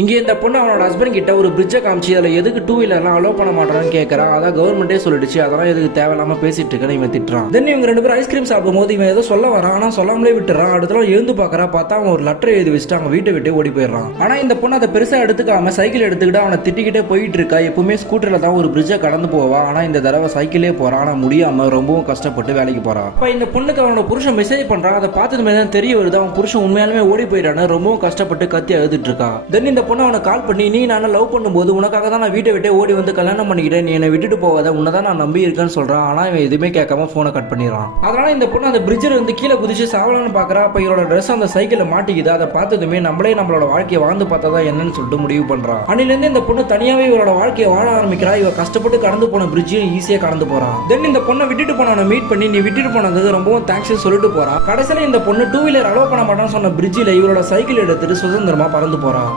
இங்கே இந்த பொண்ணு அவனோட ஹஸ்பண்ட் கிட்ட ஒரு பிரிட்ஜை காமிச்சு அதில் எதுக்கு டூ வீலர்லாம் அலோவ் பண்ண மாட்டான்னு கேட்கறா. அதான் கவர்மெண்டே சொல்லிடுச்சு, அதெல்லாம் எதுக்கு தேவையில்லாம பேசிட்டு இருக்கேன்னு இவன் திட்டுறான். தென் இவங்க ரெண்டு பேரும் ஐஸ்கிரீம் சாப்பிடும்போது இவன் ஏதோ சொல்ல வரான், ஆனால் சொல்லாமலே விட்டுறான். அடுத்த எழுந்து பார்க்கறா, பார்த்தா அவன் ஒரு லெட்டர் எழுதி வச்சுட்டு அவங்க வீட்டை விட்டு ஓடி போயிடுறான். ஆனால் இந்த பொண்ணு அதை பெருசாக எடுத்துக்காம சைக்கிள் எடுத்துக்கிட்டு அவனை திட்டிக்கிட்டே போயிட்டு இருக்கா. எப்பவுமே ஸ்கூட்டரில் தான் ஒரு பிரிட்ஜை கடந்து போவா, ஆனால் இந்த தடவை சைக்கிளே போறான். ஆனால் முடியாம ரொம்பவும் கஷ்டப்பட்டு வேலைக்கு போறான். அப்போ இந்த பொண்ணுக்கு அவனோட புருஷன் மெசேஜ் பண்றான். அதை பார்த்ததுமே தான் தெரிய வருது அவன் புருஷன் உண்மையாலுமே ஓடி போயிட்டான்னு ரொம்பவும் கஷ்டப்பட்டு கத்தி அழுதுட்டு இருக்கா. தென் இந்த பொண்ணு அவனை கால் பண்ணி, நீ நான் லவ் பண்ணும்போது உனக்காக தான் நான் வீட்டை விட்டே ஓடி வந்து கல்யாணம் பண்ணிக்கிட்டேன், நீ என்னை விட்டுட்டு போகாத, உன்னதான் நான் நம்பி இருக்கேன்னு சொல்றான். ஆனா இவன் எதுவுமே கேட்காம போனை கட் பண்ணிடுறான். அதனால இந்த பொண்ணு அந்த பிரிட்ஜில் வந்து கீழே குதிச்சு சாவலான்னு பாக்குறா. அப்ப இவரோட ட்ரெஸ் அந்த சைக்கிளை மாட்டிக்குது. அதை பார்த்ததுமே நம்மளே நம்மளோட வாழ்க்கையை வாழ்ந்து பார்த்தா என்னன்னு சொல்லிட்டு முடிவு பண்றான். அன்னிலிருந்து இந்த பொண்ணு தனியாவே இவரோட வாழ்க்கையை வாழ ஆரம்பிக்கிறா. இவ கஷ்டப்பட்டு கடந்து போன பிரிட்ஜையும் ஈஸியா கடந்து போறான். தென் இந்த பொண்ணை விட்டுட்டு போனவனை மீட் பண்ணி, நீ விட்டுட்டு போனதுக்கு ரொம்பவும் தேங்க்ஸ் சொல்லிட்டு போறா. கடைசியில இந்த பொண்ணு டூ வீலர் அலோவ் பண்ண மாட்டான்னு சொன்ன பிரிட்ஜில் இவரோட சைக்கிள் எடுத்துட்டு சுதந்திரமா பறந்து போறான்.